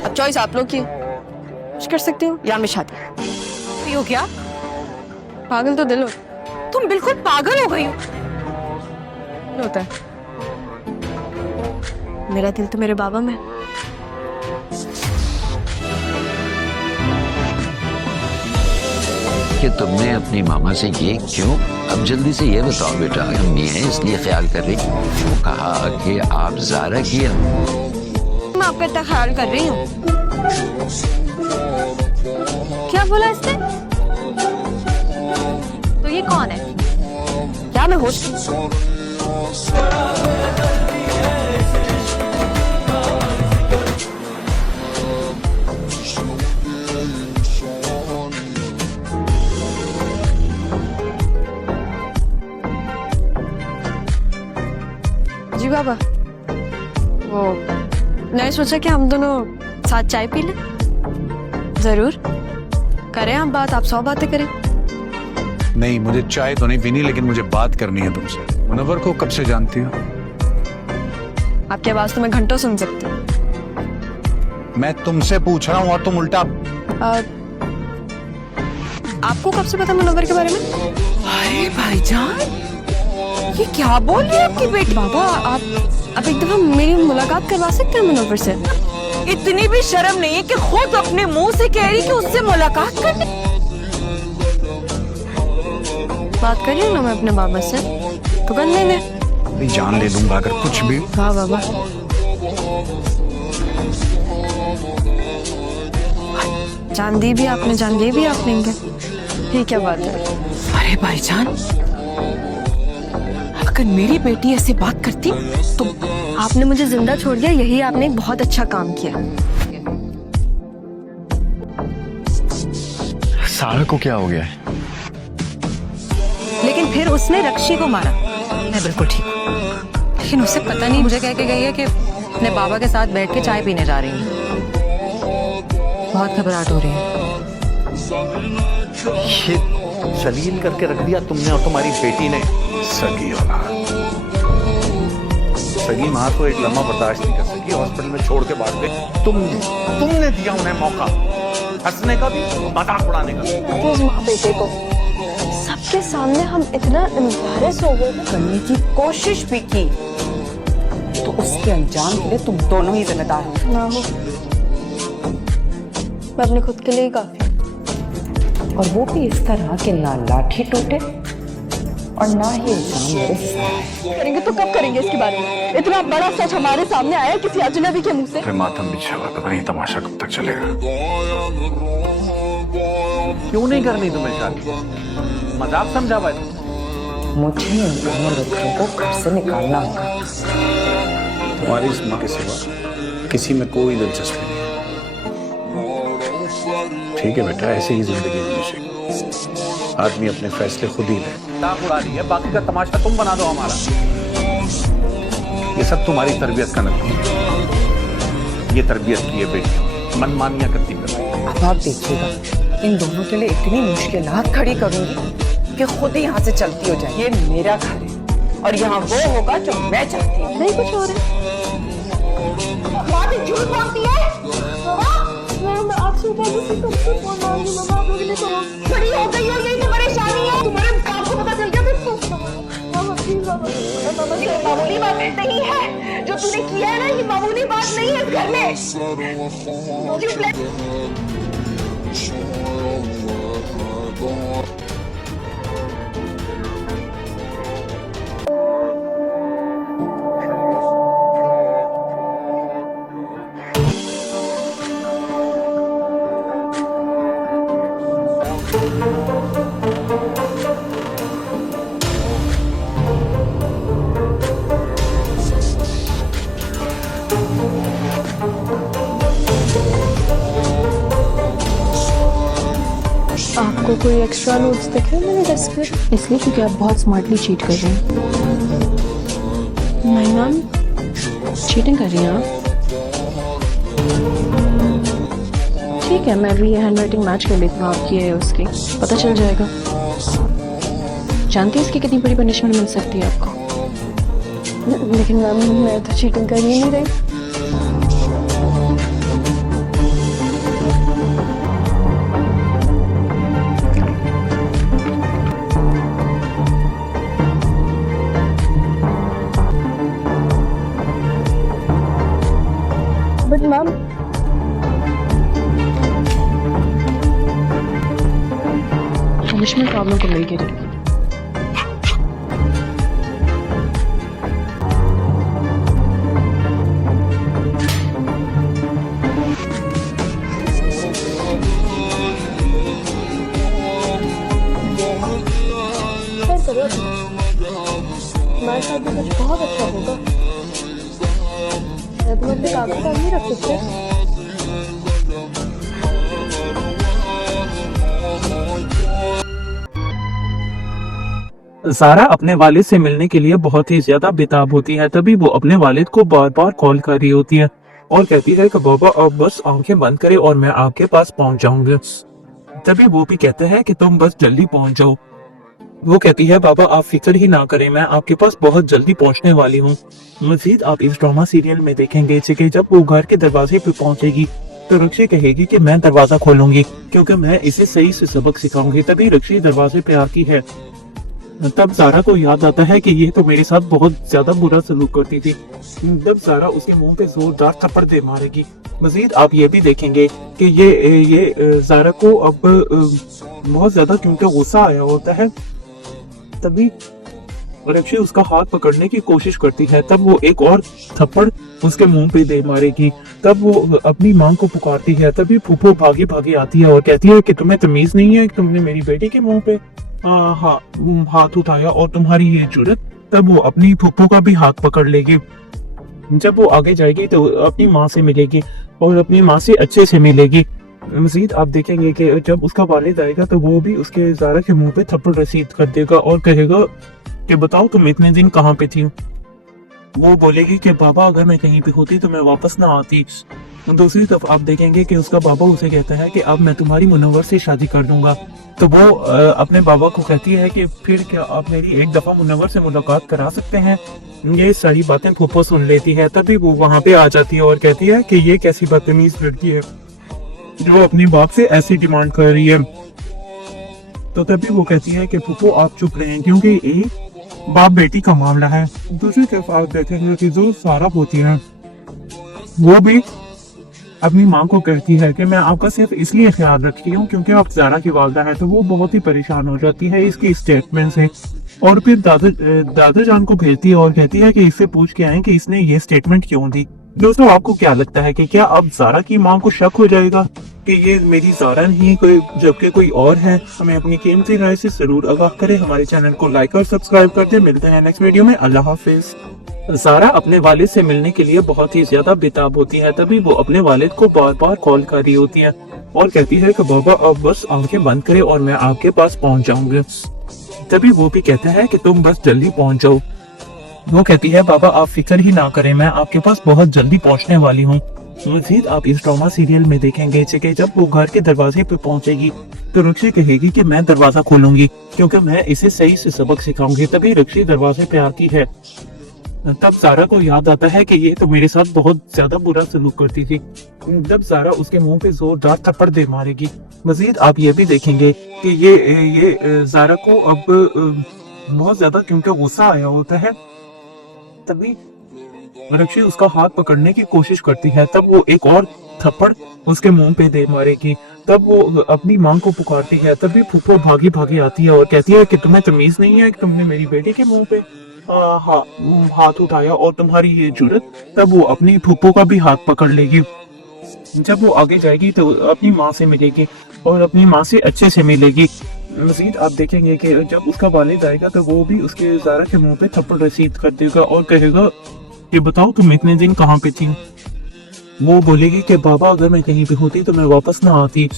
अब चॉइस आप लोग की, कुछ कर सकती हूँ या मैं शादी। हो क्या? पागल तो दिल तुम बिल्कुल पागल हो गई हो। होता है, मेरा दिल तो मेरे बाबा में। कि तुमने अपनी मामा से ये क्यों? अब जल्दी से ये बताओ बेटा, अम्मी है इसलिए ख्याल कर रही। वो कहा कि आप ज़ारा की मैं आपका इतना ख्याल कर रही हूँ। क्या बोला इसने? तो ये कौन है? क्या मैं होश? जी बाबा, वो मैंने सोचा कि हम दोनों साथ चाय पी लें। जरूर करें हम बात, आप 100 बातें करें। नहीं, मुझे चाय तो नहीं पीनी, लेकिन मुझे बात करनी है तुमसे। मुनव्वर को कब से जानती हो? आपकी आवाज तो मैं घंटों सुन सकती हूँ। मैं तुमसे पूछ रहा हूँ और तुम उल्टा। आपको कब से पता मुनव्वर के बारे में? अरे भाईजान, ये क्या बोल रही है आपकी बेटी? बाबा, आप एक दफा मेरी मुलाकात करवा सकते हैं मुनव्वर से? इतनी भी शर्म नहीं है कि खुद अपने मुंह से कह रही कि उससे मुलाकात करनी। बात करिए ना मैं अपने बाबा से, तो कर लेंगे। अभी जान ले लूंगा अगर कुछ भी। हाँ बाबा, जान दी भी आपने, जान ले भी आप लेंगे। ये क्या बात है? अरे भाईजान, अगर मेरी बेटी ऐसे बात करती तो आपने मुझे जिंदा छोड़ दिया, यही आपने एक बहुत अच्छा काम किया। सारा को क्या हो गया है? लेकिन फिर उसने रक्षी को मारा। मैं बिल्कुल ठीक हूँ, लेकिन उसे पता नहीं मुझे कह के गई है कि अपने बाबा के साथ बैठ के चाय पीने जा रही है। बहुत घबराहट हो रही है। ये जलील करके रख दिया तुमने और तुम्हारी बेटी ने। सगी औलाद। सगी माँ तो एक लम्हा बर्दाश्त नहीं कर सकी, हॉस्पिटल में छोड़ के भाग गई। तुमने दिया उन्हें मौका हंसने का भी, मजाक उड़ाने का भी। उस माँ बेटे को सबके सामने हम इतना एम्बैरेस हो गए, करने की कोशिश भी की तो उसके अंजाम के लिए तुम दोनों ही जिम्मेदार हो। ना हो, मैं अपने खुद के लिए ही काफी। और वो भी इस तरह के ना लाठी टूटे और ना ही इल्जाम मेरे साथ। करेंगे तो कब करेंगे इसके बारे में? इतना बड़ा सच हमारे सामने आया किसी अजनबी के मुंह से। फिर मातम बिछा हुआ, पता नहीं तमाशा कब तक चलेगा। क्यों नहीं करनी तुम्हें शादी? मजाक समझा भाई? मुझे इन दोनों लड़कियों को घर से निकालना होगा। तुम्हारी इस माँ के सिवा किसी में कोई दिलचस्पी नहीं। ठीक है बेटा, ऐसे ही जिंदगी जीनी चाहिए। आदमी अपने फैसले खुद ही ले। मजाक उड़ा रही है, बाकी का तमाशा तुम बना दो हमारा। ये सब तुम्हारी तरबियत का नतीजा। ये तरबियत की है बेटी, मनमानियां करती कर। अब आप देखिएगा, इन दोनों के लिए इतनी मुश्किलात खड़ी करूंगी कि खुद ही यहाँ से चलती हो जाए। ये मेरा घर है और यहाँ वो होगा जो मैं चाहती हूँ। नहीं कुछ और है। झूठ बोलती है। मैं आपसे तुमसे फोन मांगी, मम्मा आप लोगों के लिए बड़ी हो गई हो, यही तो परेशानी है। तुम्हारे बाप को पता चल गया तो ये मामूली बात नहीं है जो तूने किया है ना, ये मामूली बात नहीं है इस घर में। आपको कोई एक्स्ट्रा नोट्स दिख रहे हैं मेरे डेस्क पे? इसलिए क्योंकि आप बहुत स्मार्टली चीट कर रहे हैं। नहीं मैम, चीटिंग कर रही हैं आप। ठीक है, मैं भी ये हैंडराइटिंग मैच कर लेती हूँ आपकी है उसकी, पता चल जाएगा। जानती है इसकी कितनी बड़ी पनिशमेंट मिल सकती है आपको? लेकिन मैम मैं तो चीटिंग कर ही नहीं रही। बट मैम पनिशमेंट प्रॉब्लम को लेके हमारे साथ भी कुछ बहुत अच्छा होगा। तुम अपने कागज साथ नहीं रख सकते? सारा अपने वालिद से मिलने के लिए बहुत ही ज्यादा बेताब होती है। तभी वो अपने वालिद को बार बार कॉल कर रही होती है और कहती है कि बाबा आप बस आंखें बंद करें और मैं आपके पास पहुंच जाऊंगी। तभी वो भी कहते हैं कि तुम बस जल्दी पहुंच जाओ। वो कहती है बाबा आप फिक्र ही ना करें, मैं आपके पास बहुत जल्दी पहुंचने वाली हूँ। मजीद आप इस ड्रामा सीरियल में देखेंगे कि जब वो घर के दरवाजे पे पहुंचेगी तो रक्षी कहेगी कि मैं दरवाजा खोलूंगी क्योंकि मैं इसे सही से सबक सिखाऊंगी। तभी रक्षी दरवाजे पे आती है। तब सारा को याद आता है कि ये तो मेरे साथ बहुत ज्यादा बुरा सलूक करती थी। तब सारा उसके मुंह पे जोरदार थप्पड़ दे मारेगी। मजीद आप ये भी देखेंगे कि ये सारा को अब बहुत ज्यादा क्योंकि गुस्सा आया होता है। तभी रक्षी उसका हाथ पकड़ने की कोशिश करती है। तब वो एक और थप्पड़ उसके मुंह पे दे मारेगी। तब वो अपनी मां को पुकारती है। तभी फूफो भागी भागी आती है और कहती है कि तुम्हें तमीज नहीं है कि तुमने मेरी बेटी के मुंह पे हाथ उठाया और तुम्हारी ये जुर्रत। तब वो अपनी फूफो का भी हाथ पकड़ लेगी। जब वो आगे जाएगी तो अपनी माँ से मिलेगी और अपनी माँ से अच्छे से मिलेगी। मजीद आप देखेंगे कि जब उसका वालिद आएगा तो वो भी उसके ज़ारा के मुंह पे थप्पड़ रसीद कर देगा और कहेगा कि बताओ तुम इतने दिन कहाँ पे थी। वो बोलेगी कि बाबा अगर मैं कहीं पे होती तो मैं वापस ना आती। दूसरी तरफ आप देखेंगे कि उसका बाबा उसे कहता है कि अब मैं तुम्हारी मुनव्वर से शादी कर दूंगा। तो वो अपने बाबा को कहती है कि फिर क्या आप मेरी एक दफा मुनव्वर से मुलाकात करा सकते हैं। ये सारी बातें फूफो सुन लेती है। तभी वो वहां पे आ जाती है और कहती है कि ये कैसी बदतमीज लड़की है जो अपने बाप से ऐसी डिमांड कर रही है। तो तभी वो कहती है कि फूफो आप चुप रहें क्योंकि एक बाप बेटी का मामला है। दूसरी तरफ आप देखेंगे कि जो सारा होती है वो भी अपनी माँ को कहती है कि मैं आपका सिर्फ इसलिए ख्याल रखती हूँ क्योंकि आप ज़ारा की वालदा है। तो वो बहुत ही परेशान हो जाती है इसकी स्टेटमेंट से और फिर दादा जान को भेजती है और कहती है कि इससे पूछ के आए कि इसने ये स्टेटमेंट क्यों दी। दोस्तों आपको क्या लगता है कि क्या अब ज़ारा की माँ को शक हो जाएगा कि ये मेरी ज़ारा नहीं कोई जबकि कोई और है? हमें अपनी कीमती राय से जरूर आगाह करें। हमारे चैनल को लाइक और सब्सक्राइब कर दे। मिलते हैं नेक्स्ट वीडियो में। अल्लाह हाफिज। ज़ारा अपने वालिद से मिलने के लिए बहुत ही ज्यादा बेताब होती है। तभी वो अपने वालिद को बार बार कॉल कर रही होती है और कहती है कि बाबा अब बस आंखें बंद करें और मैं आपके पास पहुंच जाऊंगी। तभी वो भी कहता है कि तुम बस जल्दी पहुंच जाओ। वो कहती है बाबा आप फिक्र ही ना करें, मैं आपके पास बहुत जल्दी पहुंचने वाली हूँ। मजीद आप इस ड्रामा सीरियल में देखेंगे कि जब वो घर के दरवाजे पे पहुंचेगी तो रक्षी कहेगी कि मैं दरवाजा खोलूंगी क्योंकि मैं इसे सही से सबक सिखाऊंगी। तभी रक्षी दरवाजे पे आती है। तब ज़ारा को याद आता है कि ये तो मेरे साथ बहुत ज्यादा बुरा सलूक करती थी। जब ज़ारा उसके मुंह पे जोरदार थप्पड़ दे मारेगी। मजीद आप ये भी देखेंगे कि ये ज़ारा को अब बहुत ज्यादा क्योंकि गुस्सा आया होता है। तभी रक्षी उसका हाथ पकड़ने की कोशिश करती है। तब वो एक और थप्पड़ उसके मुंह पे दे मारेगी। तब वो अपनी मां को पुकारती है। तभी फूफो भागी भागी आती है और कहती है कि तुम्हें तमीज नहीं है कि तुमने मेरी बेटी के मुंह पे हाथ उठाया और तुम्हारी ये जुर्रत। तब वो अपनी फूफो का भी हाथ पकड़ लेगी। जब वो आगे जाएगी तो अपनी माँ से मिलेगी और अपनी माँ से अच्छे से मिलेगी। मजीद आप देखेंगे कि जब उसका वालिद आएगा तो वो भी उसके ज़ारा के मुंह पे थप्पड़ रसीद कर देगा और कहेगा कि बताओ तुम इतने दिन कहाँ पे थी। वो बोलेगी कि बाबा अगर मैं कहीं पे होती तो मैं वापस ना आती।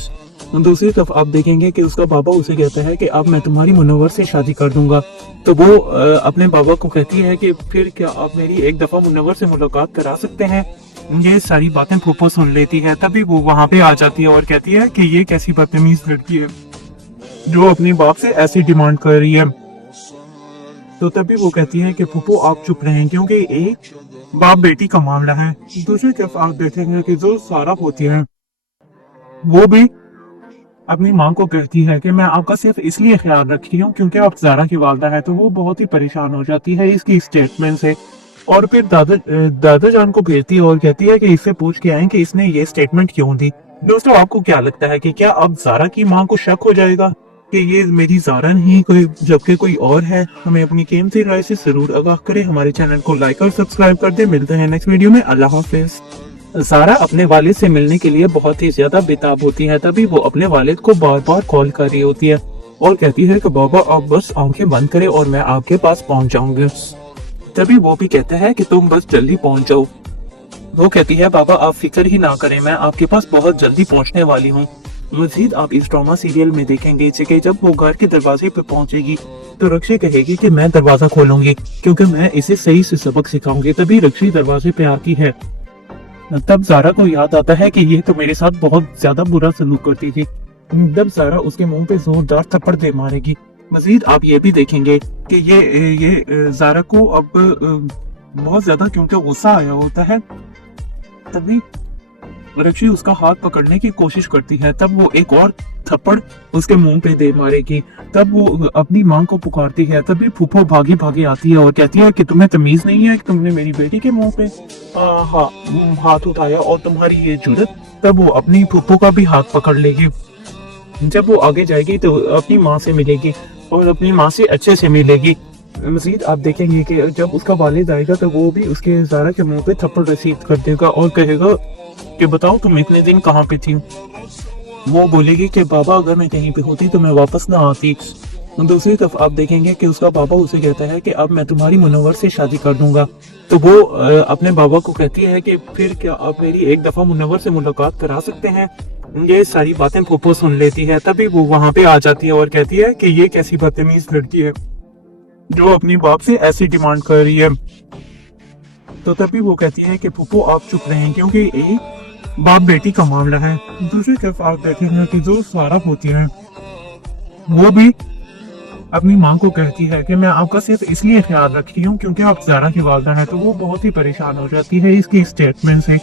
दूसरी तरफ आप देखेंगे कि उसका बाबा उसे कहता है कि अब मैं तुम्हारी मुनव्वर से शादी कर दूंगा। तो वो अपने बाबा को कहती है कि फिर क्या आप मेरी एक दफा मुनव्वर से मुलाकात करा सकते हैं। ये सारी बातें फूफो सुन लेती है। तभी वो वहां पे आ जाती है और कहती है कि ये कैसी बदतमीज लड़की है जो अपने बाप से ऐसी डिमांड कर रही है। तो तभी वो कहती है कि फूफू आप चुप रहें क्योंकि एक बाप बेटी का मामला है। दूसरी तरफ आप देखेंगे कि जो सारा होती है वो भी अपनी माँ को कहती है कि मैं आपका सिर्फ इसलिए ख्याल रख रही हूँ क्योंकि आप ज़ारा की वालदा है। तो वो बहुत ही परेशान हो जाती है इसकी स्टेटमेंट से और फिर दादा जान को भेजती है और कहती है कि इससे पूछ के आए कि इसने ये स्टेटमेंट क्यों दी। दोस्तों आपको क्या लगता है कि क्या अब ज़ारा की माँ को शक हो जाएगा कि ये मेरी ज़ारा नहीं कोई जबकि कोई और है? हमें अपनी कीमती राय से जरूर आगाह करें। हमारे चैनल को लाइक और सब्सक्राइब कर दे। मिलते हैं नेक्स्ट वीडियो में। अल्लाह हाफिज। ज़ारा अपने वालिद से मिलने के लिए बहुत ही ज्यादा बेताब होती है। तभी वो अपने वालिद को बार बार कॉल कर रही होती है और कहती है कि बाबा आप बस आंखें बंद करें और मैं आपके पास पहुंच जाऊंगी। तभी वो भी कहता है कि तुम बस जल्दी पहुंच जाओ। वो कहती है बाबा आप फिक्र ही ना करें, मैं आपके पास बहुत जल्दी पहुंचने वाली हूँ। मजीद आप इस ड्रामा सीरियल में देखेंगे कि जब वो घर के दरवाजे पे पहुंचेगी तो रक्षी कहेगी कि मैं दरवाजा खोलूंगी क्योंकि मैं इसे सही से सबक सिखाऊंगी। तभी रक्षी दरवाजे पे आती है। तब ज़ारा को याद आता है कि ये तो मेरे साथ बहुत ज्यादा बुरा सलूक करती थी। तब ज़ारा उसके मुंह पे जोरदार थप्पड़ दे मारेगी। मजीद आप ये भी देखेंगे कि ये ज़ारा को अब बहुत ज्यादा क्योंकि गुस्सा आया होता है। तभी रक्षी उसका हाथ पकड़ने की कोशिश करती है। तब वो एक और थप्पड़ उसके मुंह पे दे मारेगी। तब वो अपनी माँ को पुकारती है। तभी फूफो भागी भागी आती है और कहती है कि तुम्हें तमीज नहीं है कि तुमने मेरी बेटी के मुंह पे हाथ उठाया और तुम्हारी ये जुर्रत। तब वो अपनी फूफो का भी हाथ पकड़ लेगी। जब वो आगे जाएगी तो अपनी माँ से मिलेगी और अपनी माँ से अच्छे से मिलेगी। मजीद आप देखेंगे कि जब उसका वालिद आएगा तो वो भी उसके ज़ारा के मुंह पे थप्पड़ रसीद कर देगा और कहेगा कि बताओ तुम इतने दिन कहाँ पे थी। वो बोलेगी कि बाबा अगर मैं कहीं पे होती तो मैं वापस ना आती। दूसरी तरफ आप देखेंगे कि उसका बाबा उसे कहता है कि अब मैं तुम्हारी मुनव्वर से शादी कर दूंगा। तो वो अपने बाबा को कहती है कि फिर क्या आप मेरी एक दफा मुनव्वर से मुलाकात करा सकते हैं। ये सारी बातें फूफो सुन लेती है। तभी वो वहां पे आ जाती है और कहती है कि ये कैसी बदतमीज लड़की है जो अपनी बाप से ऐसी डिमांड कर रही है। तो तभी वो कहती है कि फूफो आप चुप रहें क्योंकि एक बाप बेटी का मामला है। दूसरी तरफ आप देखेंगे कि जो सारा होती है वो भी अपनी माँ को कहती है कि मैं आपका सिर्फ इसलिए ख्याल रख रही हूँ क्योंकि आप ज़ारा की वालदा है। तो वो बहुत ही परेशान हो जाती है इसकी स्टेटमेंट से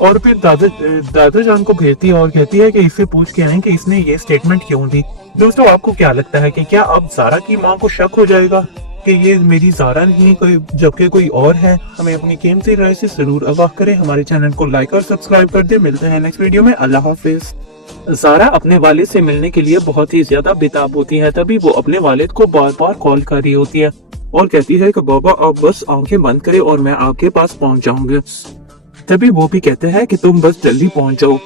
और फिर दादा जान को भेजती है और कहती है कि इससे पूछ के आए कि इसने ये स्टेटमेंट क्यों दी। दोस्तों आपको क्या लगता है कि क्या अब ज़ारा की माँ को शक हो जाएगा कि ये मेरी ज़ारा नहीं कोई जबकि कोई और है? हमें अपनी कीमती राय से जरूर आगाह करें। हमारे चैनल को लाइक और सब्सक्राइब कर दे। मिलते हैं नेक्स्ट वीडियो में। अल्लाह हाफिज। ज़ारा अपने वालिद से मिलने के लिए बहुत ही ज्यादा बेताब होती है। तभी वो अपने वालिद को बार बार कॉल कर रही होती है और कहती है कि बाबा आप बस आंखें बंद करें और मैं आपके पास पहुंच जाऊंगी। तभी वो भी कहते हैं कि तुम बस जल्दी पहुंच जाओ।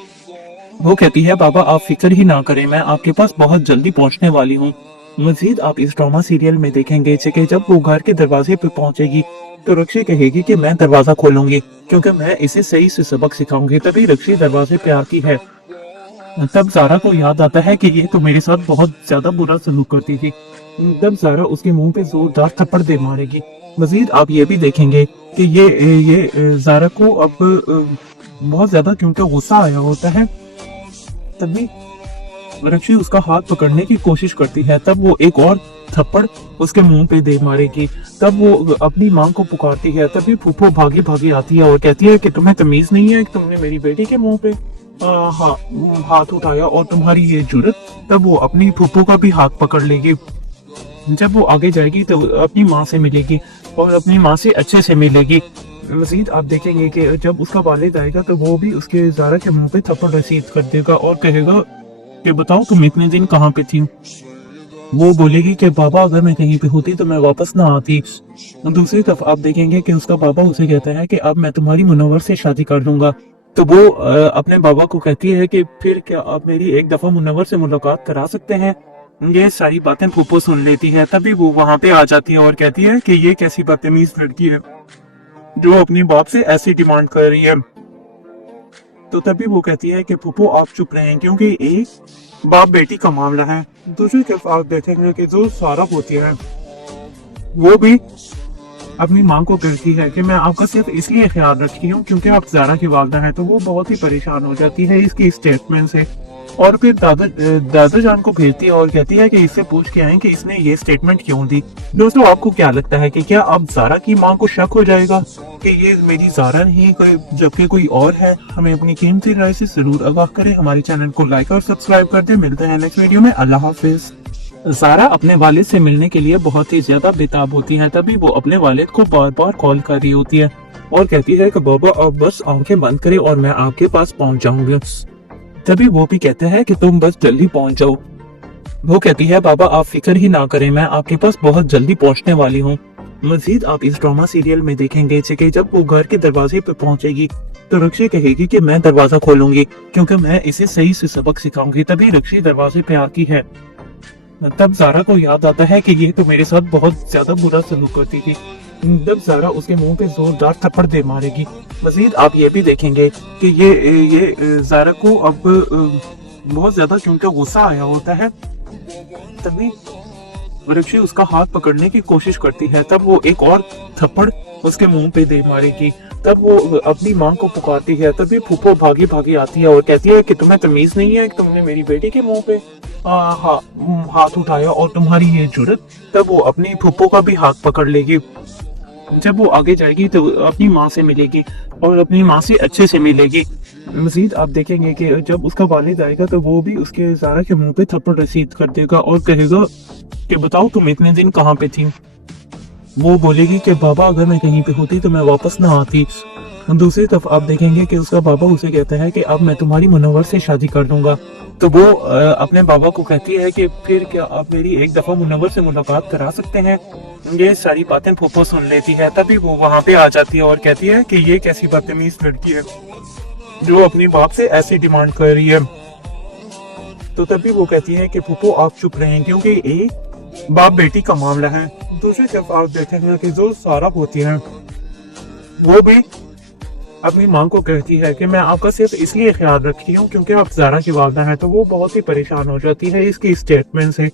वो कहती है बाबा आप फिक्र ही ना करें, मैं आपके पास बहुत जल्दी पहुंचने वाली हूँ। मजीद आप इस ड्रामा सीरियल में देखेंगे कि जब वो घर के दरवाजे पे पहुंचेगी तो रक्षी कहेगी कि मैं दरवाजा खोलूंगी क्योंकि मैं इसे सही से सबक सिखाऊंगी। तभी रक्षी दरवाजे पे आती है। तब ज़ारा को याद आता है कि ये तो मेरे साथ बहुत ज्यादा बुरा सलूक करती थी। तब ज़ारा उसके मुंह पे जोरदार थप्पड़ दे मारेगी। मजीद आप ये भी देखेंगे कि ये ज़ारा को अब बहुत ज्यादा क्योंकि गुस्सा आया होता है। तभी रक्षी उसका हाथ पकड़ने की कोशिश करती है। तब वो एक और थप्पड़ उसके मुंह पे दे मारेगी। तब वो अपनी माँ को पुकारती है। तभी फूफो भागी भागी आती है और कहती है कि तुम्हें तमीज नहीं है कि तुमने मेरी बेटी के मुंह पे हाथ उठाया और तुम्हारी ये जुर्रत। तब वो अपनी फूफो का भी हाथ पकड़ लेगी। जब वो आगे जाएगी तो अपनी माँ से मिलेगी और अपनी माँ से अच्छे से मिलेगी। मजीद आप देखेंगे कि जब उसका वालिद आएगा तो वो भी उसके ज़ारा के मुंह पे थप्पड़ रसीद कर देगा और कहेगा कि बताओ तुम इतने दिन कहाँ पे थी। वो बोलेगी कि बाबा अगर मैं कहीं पे होती तो मैं वापस ना आती। दूसरी तरफ आप देखेंगे कि उसका बाबा उसे कहता है कि अब मैं तुम्हारी मुनव्वर से शादी कर दूंगा। तो वो अपने बाबा को कहती है कि फिर क्या आप मेरी एक दफा मुनव्वर से मुलाकात करा सकते हैं। ये सारी बातें फूफो सुन लेती है। तभी वो वहां पे आ जाती है और कहती है कि ये कैसी बदतमीज लड़की है जो अपनी बाप से ऐसी डिमांड कर रही है। तो तभी वो कहती है कि फूफो आप चुप रहें क्योंकि एक बाप बेटी का मामला है। दूसरी तरफ आप देखेंगे कि जो सारा होती है वो भी अपनी माँ को कहती है कि मैं आपका सिर्फ इसलिए ख्याल रखती हूँ क्योंकि आप ज़ारा की वालदा है। तो वो बहुत ही परेशान हो जाती है इसकी स्टेटमेंट से और फिर दादा जान को भेजती है और कहती है कि इससे पूछ के आए कि इसने ये स्टेटमेंट क्यों दी। दोस्तों आपको क्या लगता है कि क्या अब ज़ारा की मां को शक हो जाएगा कि ये मेरी ज़ारा नहीं कोई जबकि कोई और है? हमें अपनी कीमती राय से जरूर आगाह करें, हमारे चैनल को लाइक और सब्सक्राइब कर दें। मिलते हैं नेक्स्ट वीडियो में, अल्लाह हाफिज। ज़ारा अपने वालिद से मिलने के लिए बहुत ही ज्यादा बेताब होती है। तभी वो अपने वालिद को बार बार कॉल कर रही होती है और कहती है कि बाबा आप बस आंखें बंद करें और मैं आपके पास पहुंच जाऊंगी। तभी वो भी कहते हैं कि तुम बस जल्दी पहुंच जाओ। वो कहती है बाबा आप फिक्र ही ना करें, मैं आपके पास बहुत जल्दी पहुंचने वाली हूँ। मजीद आप इस ड्रामा सीरियल में देखेंगे कि जब वो घर के दरवाजे पे पहुंचेगी तो रक्षी कहेगी कि मैं दरवाजा खोलूंगी क्योंकि मैं इसे सही से सबक सिखाऊंगी। तभी रक्षी दरवाजे पे आती है। तब ज़ारा को याद आता है कि ये तो मेरे साथ बहुत ज्यादा बुरा सलूक करती थी। तब ज़ारा उसके मुंह पे जोरदार थप्पड़ दे मारेगी। मजीद आप ये भी देखेंगे कि ये ज़ारा को अब बहुत ज्यादा क्योंकि गुस्सा आया होता है। तभी रक्षी उसका हाथ पकड़ने की कोशिश करती है। तब वो एक और थप्पड़ उसके मुंह पे दे मारेगी। तब वो अपनी मां को पुकारती है। तभी फूफो भागी भागी आती है और कहती है कि तुम्हें तमीज नहीं है कि तुमने मेरी बेटी के मुंह पे हाथ उठाया और तुम्हारी ये जुर्रत। तब वो अपनी फूफो का भी हाथ पकड़ लेगी। जब वो आगे जाएगी तो अपनी माँ से मिलेगी और अपनी माँ से अच्छे से मिलेगी। मजीद आप देखेंगे कि जब उसका वालिद आएगा तो वो भी उसके ज़ारा के मुंह पे थप्पड़ रसीद कर देगा और कहेगा कि बताओ तुम इतने दिन कहाँ पे थी। वो बोलेगी कि बाबा अगर मैं कहीं पे होती तो मैं वापस ना आती। दूसरी तरफ आप देखेंगे कि उसका बाबा उसे कहता है कि अब मैं तुम्हारी मुनव्वर से शादी कर दूंगा। तो वो अपने बाबा को कहती है कि फिर क्या आप मेरी एक दफा मुनव्वर से मुलाकात करा सकते हैं। ये सारी बातें फूफो सुन लेती है। तभी वो वहाँ पे आ जाती है और कहती है कि ये कैसी बदतमीज लड़की है जो अपनी बाप से ऐसी डिमांड कर रही है। तो तभी वो कहती है कि फूफो आप चुप रहें क्योंकि एक बाप बेटी का मामला है। दूसरी तरफ आप देखेंगे कि जो ज़ारा होती है वो भी अपनी मां को कहती है कि मैं आपका सिर्फ इसलिए ख्याल रखती हूँ क्योंकि आप ज़ारा की वालदा है। तो वो बहुत ही परेशान हो जाती है इसकी स्टेटमेंट से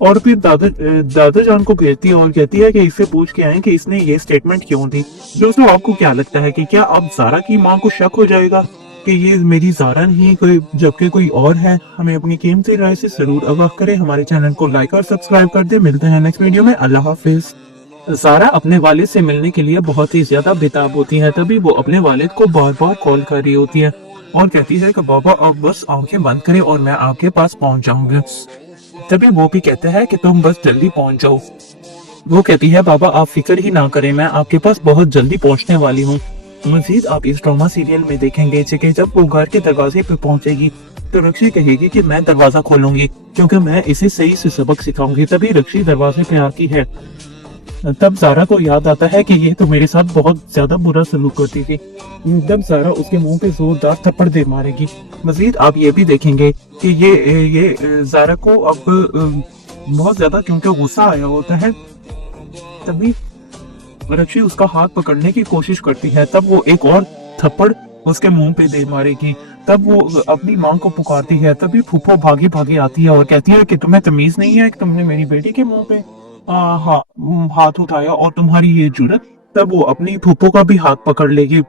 और फिर दादा जान को भेजती है और कहती है कि इससे पूछ के आए कि इसने ये स्टेटमेंट क्यों दी। दोस्तों आपको क्या लगता है कि क्या अब ज़ारा की मां को शक हो जाएगा कि ये मेरी ज़ारा नहीं कोई जबकि कोई और है? हमें अपनी कीमती राय से जरूर आगाह करें, हमारे चैनल को लाइक और सब्सक्राइब कर दे। मिलते हैं नेक्स्ट वीडियो में, अल्लाह हाफिज। ज़ारा अपने वालिद से मिलने के लिए बहुत ही ज्यादा बेताब होती है। तभी वो अपने वालिद को बार बार कॉल कर रही होती है और कहती है कि बाबा आप बस आंखें बंद करें और मैं आपके पास पहुंच जाऊंगी। तभी वो भी कहते हैं कि तुम बस जल्दी पहुंच जाओ। वो कहती है बाबा आप फिक्र ही ना करें, मैं आपके पास बहुत जल्दी पहुंचने वाली हूँ। मजीद आप इस ड्रामा सीरियल में देखेंगे कि जब वो घर के दरवाजे पे पहुंचेगी तो रक्षी कहेगी कि मैं दरवाजा खोलूंगी क्योंकि मैं इसे सही से सबक सिखाऊंगी। तभी रक्षी दरवाजे पे आती है। तब ज़ारा को याद आता है कि ये तो मेरे साथ बहुत ज्यादा बुरा सलूक करती थी। तब ज़ारा उसके मुंह पे जोरदार थप्पड़ दे मारेगी। मजीद आप ये भी देखेंगे कि ये ज़ारा को अब बहुत ज्यादा क्योंकि गुस्सा आया होता है। तभी रक्षी उसका हाथ पकड़ने की कोशिश करती है। तब वो एक और थप्पड़ उसके मुंह पे दे मारेगी। तब वो अपनी मां को पुकारती है। तभी फूफो भागी भागी आती है और कहती है कि तुम्हें तमीज नहीं है कि तुमने मेरी बेटी के मुंह पे हाथ उठाया और तुम्हारी ये जुर्रत। तब वो अपनी फूफो का भी हाथ पकड़ लेगी।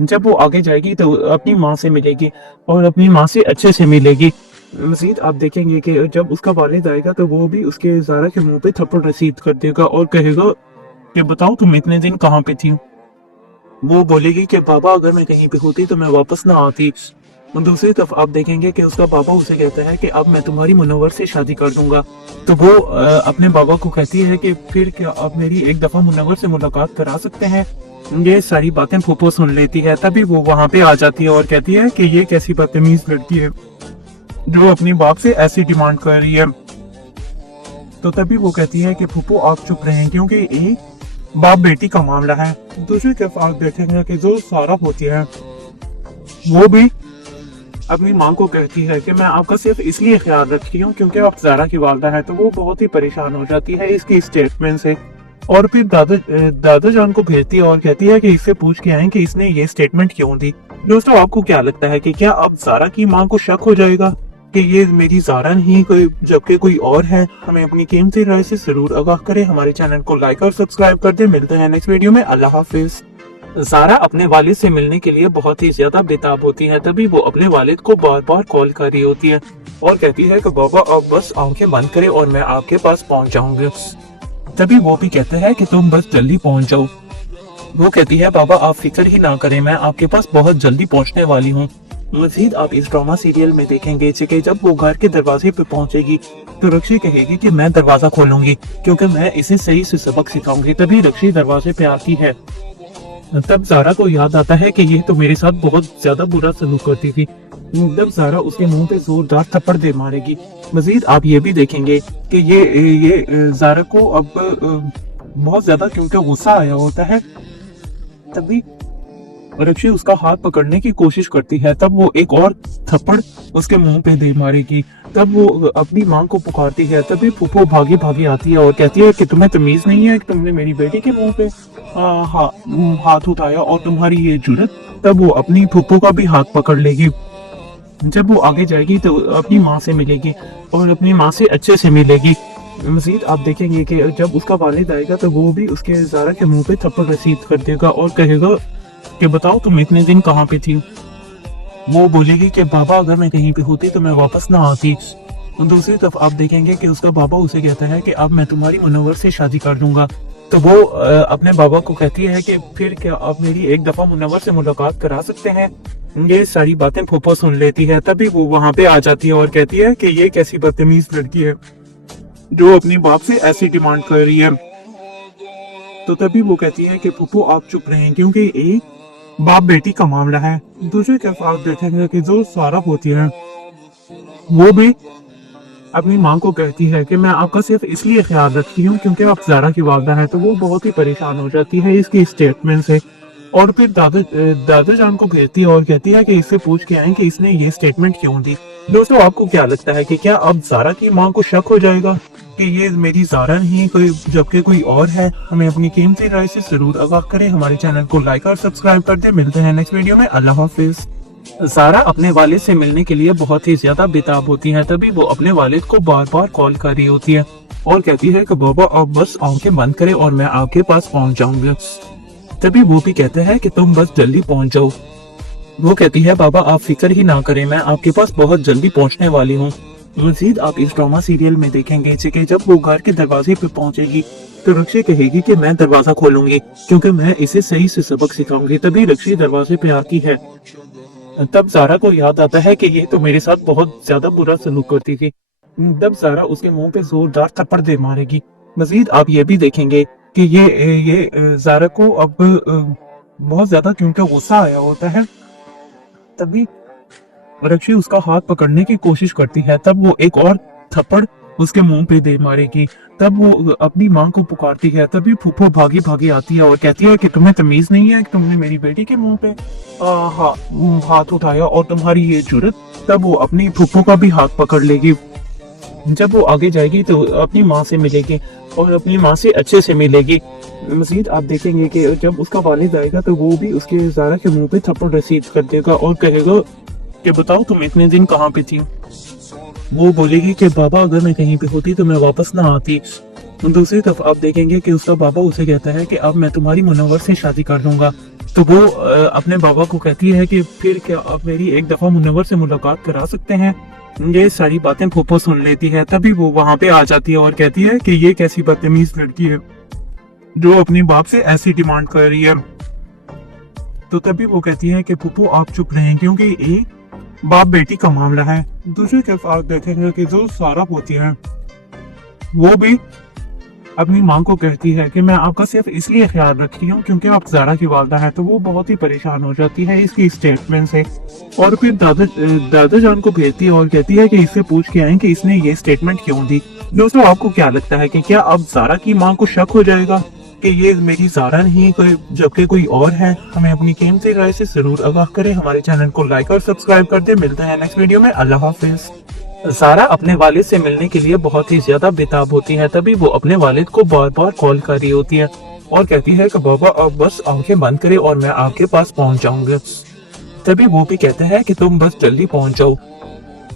जब वो आगे जाएगी तो अपनी माँ से मिलेगी और अपनी माँ से अच्छे से मिलेगी। मजीद आप देखेंगे कि जब उसका वालिद आएगा तो वो भी उसके ज़ारा के मुंह पे थप्पड़ रसीद कर देगा और कहेगा कि बताओ तुम इतने दिन कहाँ पे थी। वो बोलेगी कि बाबा अगर मैं कहीं पे होती तो मैं वापस ना आती। दूसरी तरफ आप देखेंगे कि उसका बाबा उसे कहता है कि अब मैं तुम्हारी मुनव्वर से शादी कर दूंगा। तो वो अपने बाबा को कहती है कि फिर क्या आप मेरी एक दफा मुनव्वर से मुलाकात करा सकते हैं। ये सारी बातें फूफो सुन लेती है। तभी वो वहाँ पे आ जाती है और कहती है कि ये कैसी बदतमीज लड़की है जो अपने बाप से ऐसी डिमांड कर रही है। तो तभी वो कहती है कि फूफो आप चुप रहें क्योंकि एक बाप बेटी का मामला है। दूसरी तरफ आप देखेंगे कि जो ज़ारा होती है वो भी अपनी मां को कहती है कि मैं आपका सिर्फ इसलिए ख्याल रखती हूँ क्योंकि आप ज़ारा की वालदा है। तो वो बहुत ही परेशान हो जाती है इसकी स्टेटमेंट से और फिर दादा जान को भेजती है और कहती है कि इससे पूछ के आए कि इसने ये स्टेटमेंट क्यों दी। दोस्तों आपको क्या लगता है कि क्या अब ज़ारा की मां को शक हो जाएगा कि ये मेरी ज़ारा नहीं कोई जबकि कोई और है? हमें अपनी कीमती राय से जरूर आगाह करें, हमारे चैनल को लाइक और सब्सक्राइब कर दें। मिलते हैं नेक्स्ट वीडियो में, अल्लाह हाफिज। ज़ारा अपने वालिद से मिलने के लिए बहुत ही ज्यादा बेताब होती है। तभी वो अपने वालिद को बार बार कॉल कर रही होती है और कहती है कि बाबा आप बस आंखें बंद करें और मैं आपके पास पहुंच जाऊंगी। तभी वो भी कहता है कि तुम बस जल्दी पहुंच जाओ। वो कहती है बाबा आप फिक्र ही ना करें, मैं आपके पास बहुत जल्दी पहुंचने वाली हूँ। मजीद आप इस ड्रामा सीरियल में देखेंगे कि जब वो घर के दरवाजे पे पहुंचेगी तो रक्षी कहेगी कि मैं दरवाजा खोलूंगी क्योंकि मैं इसे सही से सबक सिखाऊंगी। तभी रक्षी दरवाजे पे आती है। तब ज़ारा को याद आता है कि ये तो मेरे साथ बहुत ज्यादा बुरा सलूक करती थी। तब ज़ारा उसके मुंह पे जोरदार थप्पड़ दे मारेगी। मजीद आप ये भी देखेंगे कि ये ज़ारा को अब बहुत ज्यादा क्योंकि गुस्सा आया होता है। तभी रक्षी उसका हाथ पकड़ने की कोशिश करती है। तब वो एक और थप्पड़ उसके मुंह पे दे मारेगी। तब वो अपनी माँ को पुकारती है। तभी फूफो भागी भागी आती है और कहती है कि तुम्हें तमीज नहीं है कि तुमने मेरी बेटी के मुंह पे हाथ उठाया और तुम्हारी ये जुर्रत। तब वो अपनी फूफो का भी हाथ पकड़ लेगी। जब वो आगे जाएगी तो अपनी माँ से मिलेगी और अपनी माँ से अच्छे से मिलेगी। मजीद आप देखेंगे कि जब उसका वालिद आएगा तो वो भी उसके ज़ारा के मुंह पे थप्पड़ रसीद कर देगा और कहेगा कि बताओ तुम इतने दिन कहाँ पे थी। वो बोलेगी कि बाबा अगर मैं कहीं पे होती तो मैं वापस ना आती। दूसरी तरफ आप देखेंगे कि उसका बाबा उसे कहता है कि अब मैं तुम्हारी मुनव्वर से शादी कर दूंगा। तो वो अपने बाबा को कहती है कि फिर क्या आप मेरी एक दफा मुनव्वर से मुलाकात करा सकते हैं। ये सारी बातें फूफो सुन लेती है। तभी वो वहां पे आ जाती है और कहती है कि ये कैसी बदतमीज लड़की है जो अपनी बाप से ऐसी डिमांड कर रही है। तो तभी वो कहती है कि फूफो आप चुप रहें क्योंकि एक बाप बेटी का मामला है। दूसरी तरफ आप देखेंगे कि जो ज़ारा होती है वो भी अपनी माँ को कहती है कि मैं आपका सिर्फ इसलिए ख्याल रखती हूँ क्योंकि आप ज़ारा की वालदा है। तो वो बहुत ही परेशान हो जाती है इसकी स्टेटमेंट से और फिर दादा जान को भेजती है और कहती है कि इससे पूछ के आए कि इसने ये स्टेटमेंट क्यों दी। दोस्तों आपको क्या लगता है कि क्या अब ज़ारा की माँ को शक हो जाएगा कि ये मेरी ज़ारा नहीं कोई जबकि कोई और है? हमें अपनी कीमती राय से जरूर आगाह करें। हमारे चैनल को लाइक और सब्सक्राइब कर दें। मिलते हैं नेक्स्ट वीडियो में। अल्लाह हाफिज। ज़ारा अपने वालिद से मिलने के लिए बहुत ही ज्यादा बेताब होती है। तभी वो अपने वालिद को बार बार कॉल कर रही होती है और कहती है कि बाबा आप बस आंखें बंद करें और मैं आपके पास पहुंच जाऊंगी। तभी वो भी कहते हैं कि तुम बस जल्दी पहुंच जाओ। वो कहती है बाबा आप फिक्र ही ना करें, मैं आपके पास बहुत जल्दी पहुंचने वाली हूँ। मजीद आप इस ड्रामा सीरियल में देखेंगे कि जब वो घर के दरवाजे पे पहुंचेगी तो रक्षी कहेगी कि मैं दरवाजा खोलूंगी क्योंकि मैं इसे सही से सबक सिखाऊंगी। तभी रक्षी दरवाजे पे आती है। तब ज़ारा को याद आता है कि ये तो मेरे साथ बहुत ज्यादा बुरा सलूक करती थी। तब ज़ारा उसके मुंह पे जोरदार थप्पड़ दे मारेगी। मजीद आप ये भी देखेंगे कि ये ज़ारा को अब बहुत ज्यादा क्योंकि गुस्सा आया होता है। तभी रक्षी उसका हाथ पकड़ने की कोशिश करती है। तब वो एक और थप्पड़ उसके मुंह पे दे मारेगी। तब वो अपनी माँ को पुकारती है। तभी फूफो भागी भागी आती है और कहती है कि तुम्हें तमीज नहीं है कि तुमने मेरी बेटी के मुंह पे हाथ उठाया और तुम्हारी ये जुर्रत। तब वो अपनी फूफो का भी हाथ पकड़ लेगी। जब वो आगे जाएगी तो अपनी माँ से मिलेगी और अपनी माँ से अच्छे से मिलेगी। मजीद आप देखेंगे कि जब उसका वालिद आएगा तो वो भी उसके ज़ारा के मुंह पे थप्पड़ रसीद कर देगा और कहेगा कि बताओ तुम इतने दिन कहाँ पे थी। वो बोलेगी कि बाबा अगर मैं कहीं पे होती तो मैं वापस ना आती। दूसरी तरफ आप देखेंगे कि उसका बाबा उसे कहता है कि अब मैं तुम्हारी मुनव्वर से शादी कर दूंगा। तो वो अपने बाबा को कहती है कि फिर क्या आप मेरी एक दफा मुनव्वर से मुलाकात करा सकते हैं। ये सारी बातें फूफो सुन लेती है। तभी वो वहां पे आ जाती है और कहती है कि ये कैसी बदतमीज लड़की है जो अपनी बाप से ऐसी डिमांड कर रही है। तो तभी वो कहती है कि फूफो आप चुप रहें क्योंकि एक बाप बेटी का मामला है। दूसरी तरफ आप देखेंगे कि जो ज़ारा होती है वो भी अपनी माँ को कहती है कि मैं आपका सिर्फ इसलिए ख्याल रखती हूँ क्योंकि आप ज़ारा की वालदा है। तो वो बहुत ही परेशान हो जाती है इसकी स्टेटमेंट से और फिर दादा जान को भेजती है और कहती है कि इससे पूछ के आए कि इसने ये स्टेटमेंट क्यों दी। दोस्तों आपको क्या लगता है कि क्या अब ज़ारा की माँ को शक हो जाएगा कि ये मेरी ज़ारा नहीं कोई जबकि कोई और है? हमें अपनी कीमती राय से जरूर आगाह करें। हमारे चैनल को लाइक और सब्सक्राइब कर दें। मिलते हैं नेक्स्ट वीडियो में। अल्लाह हाफिज। ज़ारा अपने वालिद से मिलने के लिए बहुत ही ज्यादा बेताब होती है। तभी वो अपने वालिद को बार बार कॉल कर रही होती है और कहती है कि बाबा आप बस आंखें बंद करें और मैं आपके पास पहुंच जाऊंगी। तभी वो भी कहते हैं कि तुम बस जल्दी पहुंच जाओ।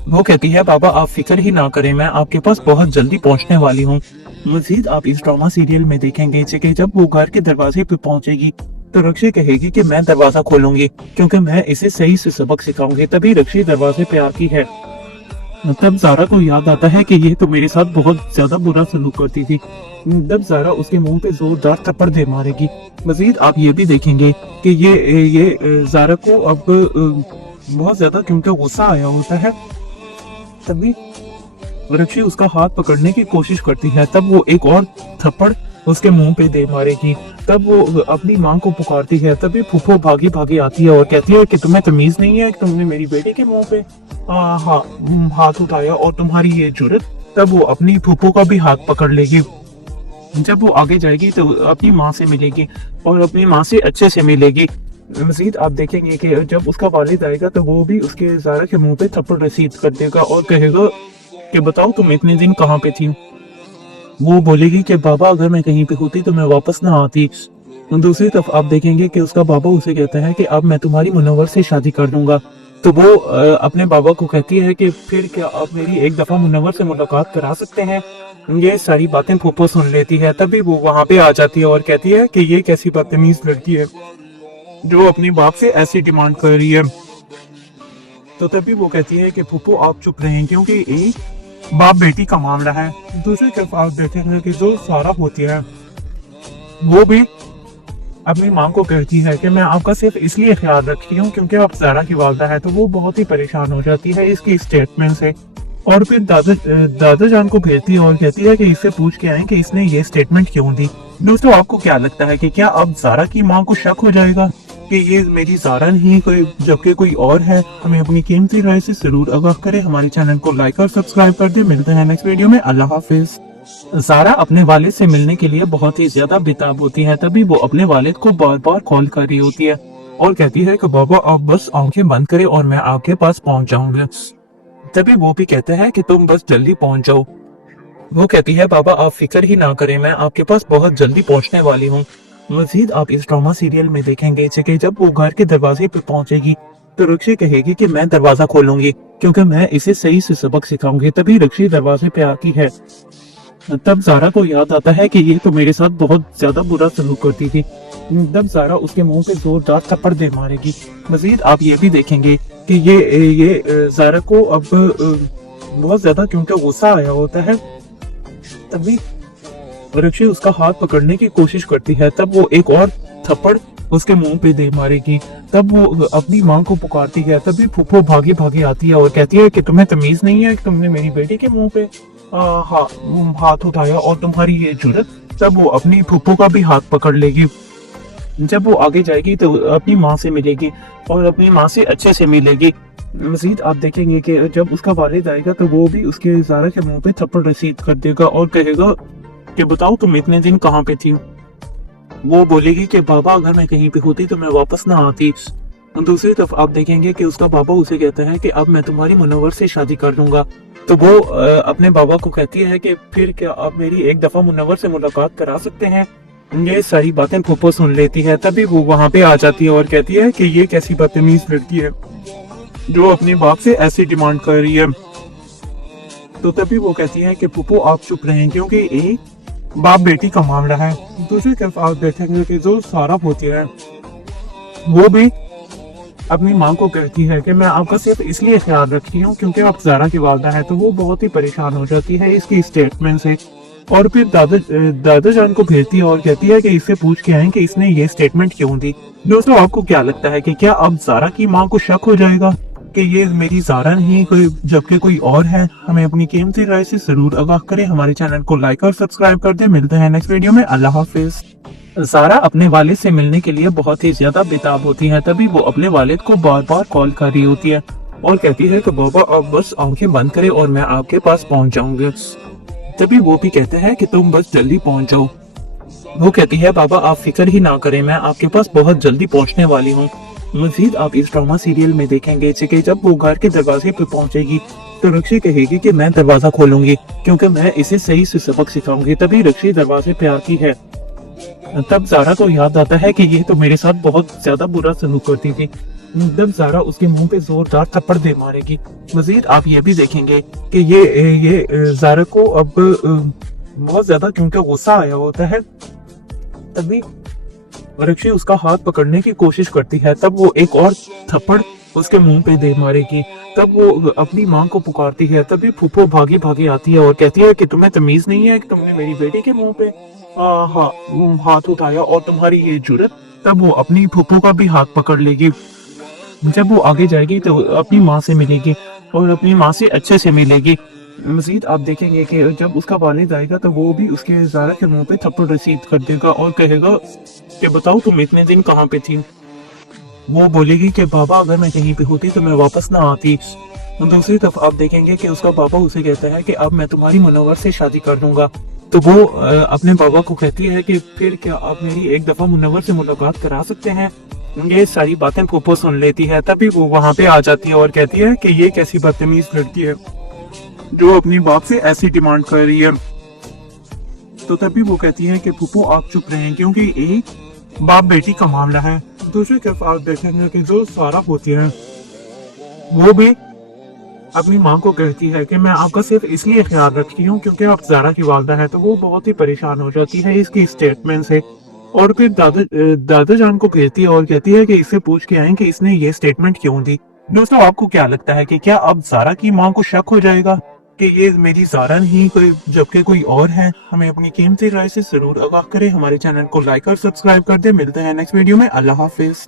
वो कहती है बाबा आप फिक्र ही ना करें, मैं आपके पास बहुत जल्दी पहुंचने वाली हूँ। मजीद आप इस ड्रामा सीरियल में देखेंगे कि जब वो घर के दरवाजे पे पहुंचेगी तो रक्षी कहेगी कि मैं दरवाजा खोलूंगी क्योंकि मैं इसे सही से सबक सिखाऊंगी। तभी रक्षी दरवाजे पे आती है। तब जारा को याद आता है कि ये तो मेरे साथ बहुत ज्यादा बुरा सलूक करती थी। तब जारा उसके मुंह पे जोरदार थप्पड़ दे मारेगी। मजीद आप ये भी देखेंगे कि ये जारा को अब बहुत ज्यादा क्योंकि गुस्सा आया होता है। तभी रक्षी उसका हाथ पकड़ने की कोशिश करती है। तब वो एक और थप्पड़ उसके मुंह पे दे मारेगी। तब वो अपनी माँ को पुकारती है। तभी फूफो भागी भागी आती है और कहती है कि तुम्हें तमीज नहीं है कि तुमने मेरी बेटी के मुंह पे हाथ उठाया और तुम्हारी ये जुर्रत। तब वो अपनी फूफो का भी हाथ पकड़ लेगी। जब वो आगे जाएगी तो अपनी माँ से मिलेगी और अपनी माँ से अच्छे से मिलेगी। मजीद आप देखेंगे कि जब उसका वालिद आएगा तो वो भी उसके जारा के मुंह पे थप्पड़ रसीद कर देगा और कहेगा कि बताओ तुम इतने दिन कहाँ पे थी। वो बोलेगी कि बाबा अगर मैं कहीं पे होती तो मैं वापस ना आती। दूसरी तरफ आप देखेंगे कि उसका बाबा उसे कहता है कि अब मैं तुम्हारी मुनव्वर से शादी कर दूंगा। तो वो अपने बाबा को कहती है कि फिर क्या आप मेरी एक दफा मुनव्वर से मुलाकात करा सकते हैं। ये सारी बातें फूफो सुन लेती है। तभी वो वहां पे आ जाती है और कहती है कि ये कैसी बदतमीज लड़की है जो अपनी बाप से ऐसी डिमांड कर रही है। तो तभी वो कहती है कि फूफो आप चुप रहें क्योंकि एक बाप बेटी का मामला है। दूसरी तरफ आप देखेंगे कि जो सारा होती है वो भी अपनी माँ को कहती है कि मैं आपका सिर्फ इसलिए ख्याल रखती हूँ क्योंकि आप ज़ारा की वालदा है। तो वो बहुत ही परेशान हो जाती है इसकी स्टेटमेंट से और फिर दादा जान को भेजती है और कहती है कि इससे पूछ के आए कि इसने ये स्टेटमेंट क्यों दी। दोस्तों आपको क्या लगता है कि क्या अब ज़ारा की माँ को शक हो जाएगा कि ये मेरी ज़ारा नहीं कोई जबकि कोई और है? हमें अपनी कीमती राय से जरूर आगाह करें। हमारे चैनल को लाइक और सब्सक्राइब कर दे। मिलते हैं नेक्स्ट वीडियो में। अल्लाह हाफिज। ज़ारा अपने वालिद से मिलने के लिए बहुत ही ज्यादा बेताब होती है। तभी वो अपने वालिद को बार बार कॉल कर रही होती है और कहती है कि बाबा आप बस आंखें बंद करें और मैं आपके पास पहुंच जाऊंगा। तभी वो भी कहता है कि तुम बस जल्दी पहुंच जाओ। वो कहती है बाबा आप फिक्र ही ना करें, मैं आपके पास बहुत जल्दी पहुंचने वाली हूँ। मजीद आप इस ड्रामा सीरियल में देखेंगे कि जब वो घर के दरवाजे पे पहुंचेगी तो रक्षी कहेगी कि मैं दरवाजा खोलूंगी क्योंकि मैं इसे सही से सबक सिखाऊंगी। तभी रक्षी दरवाजे पे आती है। तब ज़ारा को याद आता है कि ये तो मेरे साथ बहुत ज्यादा बुरा सलूक करती थी। तब ज़ारा उसके मुंह पे जोरदार थप्पड़ दे मारेगी। मजीद आप ये भी देखेंगे कि ये ज़ारा को अब बहुत ज्यादा क्योंकि गुस्सा आया होता है। तभी रक्षी उसका हाथ पकड़ने की कोशिश करती है। तब वो एक और थप्पड़ उसके मुंह पे दे मारेगी। तब वो अपनी माँ को पुकारती है। तभी फूफो भागी भागी आती है और कहती है कि तुम्हें तमीज नहीं है कि तुमने मेरी बेटी के मुंह पे हाथ उठाया और तुम्हारी ये जुर्रत। तब वो अपनी फूफो का भी हाथ पकड़ लेगी। जब वो आगे जाएगी तो अपनी माँ से मिलेगी और अपनी माँ से अच्छे से मिलेगी। मजीद आप देखेंगे कि जब उसका वालिद आएगा तो वो भी उसके ज़ारा के मुंह पे थप्पड़ रसीद कर देगा और कहेगा कि बताओ तुम इतने दिन कहाँ पे थी। वो बोलेगी कि बाबा अगर मैं कहीं पे होती तो मैं वापस ना आती। दूसरी तरफ आप देखेंगे कि उसका बाबा उसे कहता है कि अब मैं तुम्हारी मुनव्वर से शादी कर दूंगा। तो वो अपने बाबा को कहती है कि फिर क्या आप मेरी एक दफा मुनव्वर से मुलाकात करा सकते हैं। ये सारी बातें फूफो सुन लेती है। तभी वो वहां पे आ जाती है और कहती है कि ये कैसी बदतमीज लड़की है जो अपने बाप से ऐसी डिमांड कर रही है। तो तभी वो कहती है कि फूफो आप चुप रहें क्योंकि एक बाप बेटी का मामला है। दूसरी तरफ आप देखेंगे कि जो सारा होती है वो भी अपनी माँ को कहती है कि मैं आपका सिर्फ इसलिए ख्याल रखती हूँ क्योंकि आप ज़ारा की वालदा है। तो वो बहुत ही परेशान हो जाती है इसकी स्टेटमेंट से और फिर दादा जान को भेजती है और कहती है कि इससे पूछ के आए कि इसने ये स्टेटमेंट क्यों दी। दोस्तों आपको क्या लगता है कि क्या अब ज़ारा की माँ को शक हो जाएगा कि ये मेरी ज़ारा नहीं कोई जबकि कोई और है? हमें अपनी कीमती राय से जरूर आगाह करें। हमारे चैनल को लाइक और सब्सक्राइब कर दे। मिलते हैं नेक्स्ट वीडियो में। अल्लाह हाफिज। ज़ारा अपने वालिद से मिलने के लिए बहुत ही ज्यादा बेताब होती है। तभी वो अपने वालिद को बार बार कॉल कर रही होती है और कहती है कि बाबा आप बस आंखें बंद करें और मैं आपके पास पहुंच जाऊंगी। तभी वो भी कहते हैं कि तुम बस जल्दी पहुंच जाओ। वो कहती है बाबा आप फिक्र ही ना करें, मैं आपके पास बहुत जल्दी पहुंचने वाली हूँ। मजीद आप इस ड्रामा सीरियल में देखेंगे कि जब वो घर के दरवाजे पे पहुंचेगी तो रक्षी कहेगी कि मैं दरवाजा खोलूंगी क्योंकि मैं इसे सही से सबक सिखाऊंगी। तभी रक्षी दरवाजे पे आती है। तब ज़ारा को याद आता है कि ये तो मेरे साथ बहुत ज्यादा बुरा सलूक करती थी। तब ज़ारा उसके मुंह पे जोरदार थप्पड़ दे मारेगी। मजीद आप ये भी देखेंगे कि ये ज़ारा को अब बहुत ज्यादा क्योंकि गुस्सा आया होता है। तभी रक्षी उसका हाथ पकड़ने की कोशिश करती है, तब वो एक और थप्पड़ उसके मुंह पे दे मारेगी। तब वो अपनी माँ को पुकारती है, तभी फूफो भागी भागी आती है और कहती है कि तुम्हें तमीज नहीं है कि तुमने मेरी बेटी के मुंह पे हाथ उठाया और तुम्हारी ये जुर्रत। तब वो अपनी फूफो का भी हाथ पकड़ लेगी। जब वो आगे जाएगी तो अपनी माँ से मिलेगी और अपनी माँ से अच्छे से मिलेगी। मजीद आप देखेंगे कि जब उसका वालिद आएगा तो वो भी उसके ज़ारा के मुंह पे थप्पड़ रसीद कर देगा और कहेगा कि बताओ तुम इतने दिन कहाँ पे थी। वो बोलेगी कि बाबा अगर मैं कहीं पे होती तो मैं वापस ना आती। दूसरी तरफ आप देखेंगे कि उसका बाबा उसे कहता है कि अब मैं तुम्हारी मुनव्वर से शादी कर दूंगा। तो वो अपने बाबा को कहती है कि फिर क्या आप मेरी एक दफा मुनव्वर से मुलाकात करा सकते हैं। ये सारी बातें फूफो सुन लेती है, तभी वो वहाँ पे आ जाती है और कहती है कि ये कैसी बदतमीज लड़की है जो अपनी बाप से ऐसी डिमांड कर रही है। तो तभी वो कहती है कि फूफो आप चुप रहें क्योंकि एक बाप बेटी का मामला है। दूसरी तरफ आप देखेंगे कि जो सारा होती है वो भी अपनी माँ को कहती है कि मैं आपका सिर्फ इसलिए ख्याल रखती हूँ क्योंकि आप ज़ारा की वालदा है। तो वो बहुत ही परेशान हो जाती है इसकी स्टेटमेंट से और फिर दादा जान को भेजती है और कहती है कि इससे पूछ के आए कि इसने ये स्टेटमेंट क्यों दी। दोस्तों आपको क्या लगता है कि क्या अब ज़ारा की माँ को शक हो जाएगा कि ये मेरी ज़ारा नहीं कोई जबकि कोई और है? हमें अपनी कीमती राय से जरूर आगाह करें। हमारे चैनल को लाइक और सब्सक्राइब कर दे। मिलते हैं नेक्स्ट वीडियो में। अल्लाह हाफिज।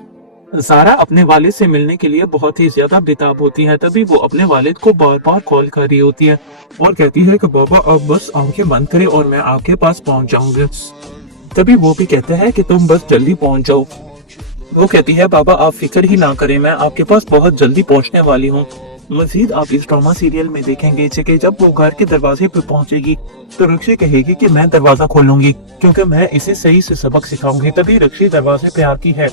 ज़ारा अपने वालिद से मिलने के लिए बहुत ही ज्यादा बेताब होती है, तभी वो अपने वालिद को बार बार कॉल कर रही होती है और कहती है कि बाबा अब बस आंखें बंद करें और मैं आपके पास पहुंच जाऊंगी। तभी वो भी कहता है कि तुम बस जल्दी पहुंच जाओ। वो कहती है बाबा आप फिक्र ही ना करें, मैं आपके पास बहुत जल्दी पहुंचने वाली हूँ। मजीद आप इस ड्रामा सीरियल में देखेंगे कि जब वो घर के दरवाजे पे पहुंचेगी तो रक्षी कहेगी कि मैं दरवाजा खोलूंगी क्योंकि मैं इसे सही से सबक सिखाऊंगी। तभी रक्षी दरवाजे पे आती है।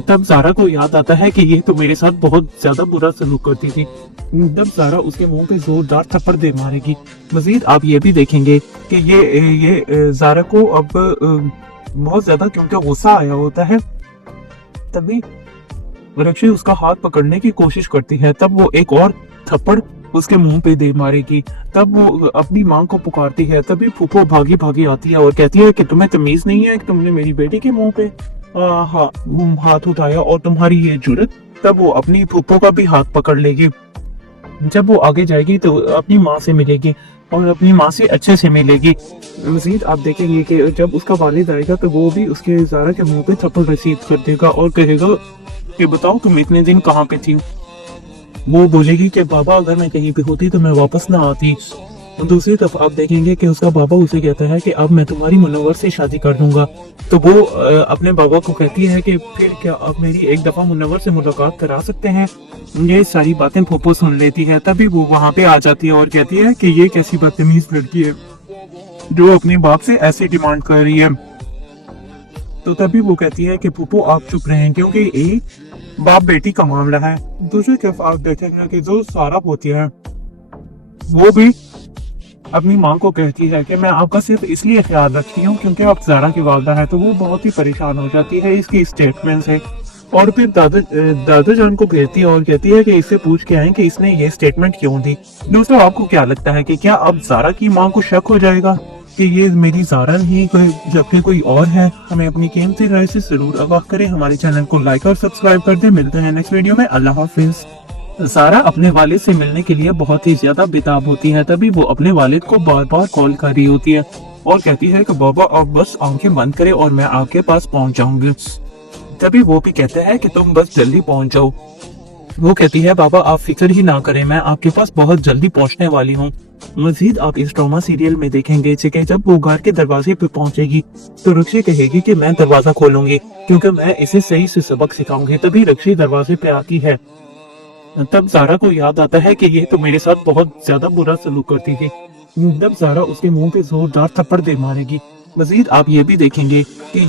तब ज़ारा को याद आता है कि ये तो मेरे साथ बहुत ज्यादा बुरा सलूक करती थी। तब ज़ारा उसके मुंह पे जोरदार थप्पड़ दे मारेगी। मजीद आप ये भी देखेंगे कि ये ज़ारा को अब बहुत ज्यादा क्योंकि गुस्सा आया होता है, तभी रक्षी उसका हाथ पकड़ने की कोशिश करती है। तब वो एक और थप्पड़ उसके मुंह पे दे मारेगी। तब वो अपनी माँ को पुकारती है, तभी फूफो भागी भागी आती है और कहती है कि तुम्हें तमीज नहीं है कि तुमने मेरी बेटी के मुंह पे हाथ उठाया और तुम्हारी ये जुर्रत। तब वो अपनी फूफो का भी हाथ पकड़ लेगी। जब वो आगे जाएगी तो अपनी माँ से मिलेगी और अपनी माँ से अच्छे से मिलेगी। मजीद आप देखेंगे कि जब उसका वालिद आएगा तो वो भी उसके ज़ारा के मुंह पे थप्पड़ रसीद कर देगा और कहेगा कि बताओ तुम इतने दिन कहाँ पे थी। वो बोलेगी कि बाबा अगर मैं कहीं पे होती तो मैं वापस ना आती। दूसरी तरफ आप देखेंगे कि उसका बाबा उसे कहता है कि अब मैं तुम्हारी मुनव्वर से शादी कर दूंगा। तो वो अपने बाबा को कहती है कि फिर क्या आप मेरी एक दफा मुनव्वर से मुलाकात करा सकते हैं। ये सारी बातें फूफो सुन लेती है, तभी वो वहाँ पे आ जाती है और कहती है कि ये कैसी बदतमीज लड़की है जो अपने बाप से ऐसी डिमांड कर रही है। तो तभी वो कहती है कि फूफो आप चुप रहें क्योंकि एक बाप बेटी का मामला है। दूसरी तरफ आप देखेंगे कि जो सारा होती है वो भी अपनी माँ को कहती है कि मैं आपका सिर्फ इसलिए ख्याल रखती हूँ क्योंकि आप ज़ारा की वालदा है। तो वो बहुत ही परेशान हो जाती है इसकी स्टेटमेंट से और फिर दादा जान को भेजती है और कहती है कि इससे पूछ के आए कि इसने ये स्टेटमेंट क्यों दी। दोस्तों आपको क्या लगता है कि क्या अब ज़ारा की माँ को शक हो जाएगा कि ये मेरी ज़ारा नहीं जबकि कोई और है? हमें अपनी कीमती राय से जरूर आगाह करें। हमारे चैनल को लाइक और सब्सक्राइब कर दे। मिलते हैं नेक्स्ट वीडियो में। अल्लाह हाफिज। ज़ारा अपने वालिद से मिलने के लिए बहुत ही ज्यादा बेताब होती है, तभी वो अपने वालिद को बार बार कॉल कर रही होती है और कहती है कि बाबा अब बस आंखें बंद करें और मैं आपके पास पहुंच जाऊंगी। तभी वो भी कहते हैं कि तुम बस जल्दी पहुंच जाओ। वो कहती है बाबा आप फिक्र ही ना करें, मैं आपके पास बहुत जल्दी पहुंचने वाली हूँ। मजीद आप इस ड्रामा सीरियल में देखेंगे कि जब वो घर के दरवाजे पे पहुंचेगी तो रक्षी कहेगी कि मैं दरवाजा खोलूंगी क्योंकि मैं इसे सही से सबक सिखाऊंगी। तभी रक्षी दरवाजे पे आती है। तब ज़ारा को याद आता है कि ये तो मेरे साथ बहुत ज्यादा बुरा सलूक करती थी। तब ज़ारा उसके मुंह पे जोरदार थप्पड़ दे मारेगी। मजीद आप ये भी देखेंगे कि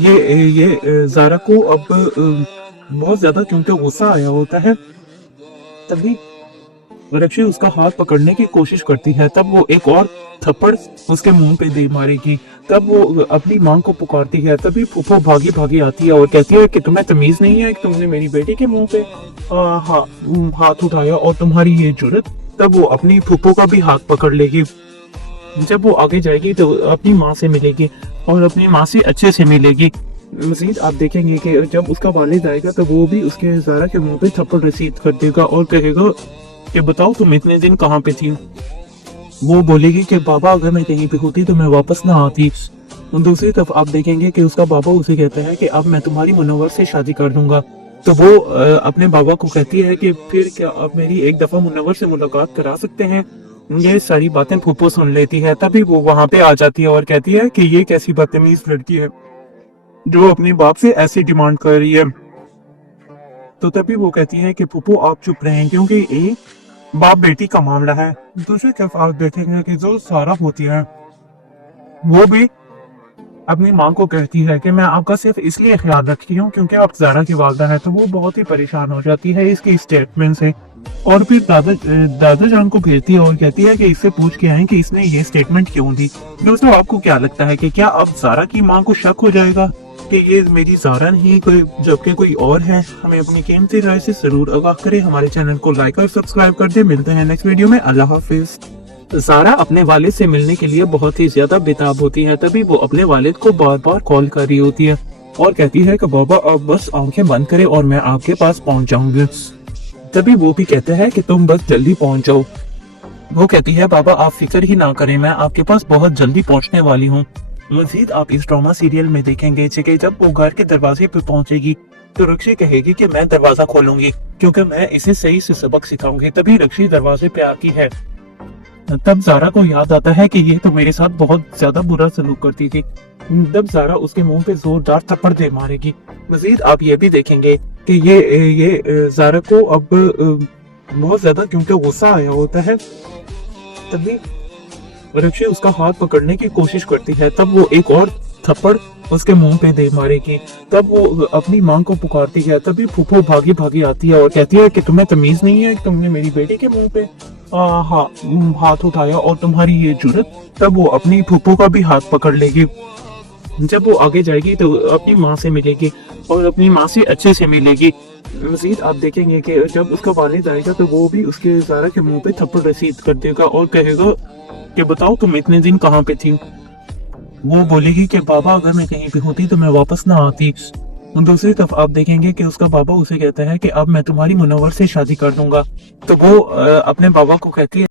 ये ज़ारा को अब बहुत ज्यादा क्योंकि गुस्सा आया होता है, तभी रक्षी उसका हाथ पकड़ने की कोशिश करती है। तब वो एक और थप्पड़ उसके मुंह पे दे मारेगी। तब वो अपनी माँ को पुकारती है, तभी फूफो भागी भागी आती है और कहती है कि तुम्हें तमीज नहीं है कि तुमने मेरी बेटी के मुंह पे हाथ उठाया और तुम्हारी ये जुर्रत। तब वो अपनी फूफो का भी हाथ पकड़ लेगी। जब वो आगे जाएगी तो अपनी माँ से मिलेगी और अपनी माँ से अच्छे से मिलेगी। मजीद आप देखेंगे कि जब उसका वालिद आएगा तो वो भी उसके ज़ारा के मुंह पे थप्पड़ रसीद कर देगा और कहेगा कि बताओ तुम इतने दिन कहाँ पे थी। वो बोलेगी कि बाबा अगर मैं कहीं पे होती तो मैं वापस ना आती। दूसरी तरफ आप देखेंगे कि उसका बाबा उसे कहता है कि अब मैं तुम्हारी मुनव्वर से शादी कर दूंगा। तो वो अपने बाबा को कहती है कि फिर क्या आप मेरी एक दफा मुनव्वर से मुलाकात करा सकते हैं। ये सारी बातें फूफो सुन लेती है, तभी वो वहां पे आ जाती है और कहती है कि ये कैसी बदतमीज लड़की है जो अपने बाप से ऐसी डिमांड कर रही है। तो तभी वो कहती है कि फूफो आप चुप रहें क्योंकि ये बाप बेटी का मामला है। दूसरी तरफ आप देखेंगे कि जो सारा होती है वो भी अपनी माँ को कहती है कि मैं आपका सिर्फ इसलिए ख्याल रखती हूँ क्योंकि आप ज़ारा की वालदा है। तो वो बहुत ही परेशान हो जाती है इसकी स्टेटमेंट से और फिर दादा जान को भेजती है और कहती है कि इससे पूछ के आए कि इसने ये स्टेटमेंट क्यों दी। दोस्तों आपको क्या लगता है कि क्या अब ज़ारा की माँ को शक हो जाएगा कि ये मेरी ज़ारा नहीं कोई जबकि कोई और है? हमें अपनी कीमती राय से जरूर आगाह करें। हमारे चैनल को लाइक और सब्सक्राइब कर दे। मिलते हैं नेक्स्ट वीडियो में। अल्लाह हाफिज। ज़ारा अपने वालिद से मिलने के लिए बहुत ही ज्यादा बेताब होती है, तभी वो अपने वालिद को बार बार कॉल कर रही होती है और कहती है कि बाबा आप बस आंखें बंद करें और मैं आपके पास पहुंच जाऊंगी। तभी वो भी कहते हैं कि तुम बस जल्दी पहुंच जाओ। वो कहती है बाबा आप फिक्र ही ना करें, मैं आपके पास बहुत जल्दी पहुंचने वाली हूँ। मजीद आप इस ड्रामा सीरियल में देखेंगे कि जब वो घर के दरवाजे पे पहुंचेगी तो रक्षी कहेगी कि मैं दरवाजा खोलूंगी क्योंकि मैं इसे सही से सबक सिखाऊंगी। तभी रक्षी दरवाजे पे आती है। तब ज़ारा को याद आता है कि ये तो मेरे साथ बहुत ज्यादा बुरा सलूक करती थी। तब ज़ारा उसके मुंह पे जोरदार थप्पड़ दे मारेगी। मजीद आप ये भी देखेंगे कि ये ज़ारा को अब बहुत ज्यादा क्योंकि गुस्सा आया होता है, तभी रक्षी उसका हाथ पकड़ने की कोशिश करती है। तब वो एक और थप्पड़ उसके मुंह पे दे मारेगी। तब वो अपनी मां को पुकारती है। तभी फूफो भागी भागी आती है और कहती है कि तुम्हें तमीज नहीं है, तुमने मेरी बेटी के मुंह पे हाथ उठाया और तुम्हारी ये जुर्रत। तब वो अपनी फूफो का भी हाथ पकड़ लेगी। जब वो आगे जाएगी तो अपनी माँ से मिलेगी और अपनी माँ से अच्छे से मिलेगी। मजीद आप देखेंगे कि जब उसका वालिद आएगा तो वो भी उसके ज़ारा के मुंह पे थप्पड़ रसीद कर देगा और कहेगा कि बताओ तुम इतने दिन कहाँ पे थी। वो बोलेगी कि बाबा अगर मैं कहीं पे होती तो मैं वापस ना आती। दूसरी तरफ आप देखेंगे कि उसका बाबा उसे कहता है कि अब मैं तुम्हारी मुनव्वर से शादी कर दूंगा। तो वो अपने बाबा को कहती है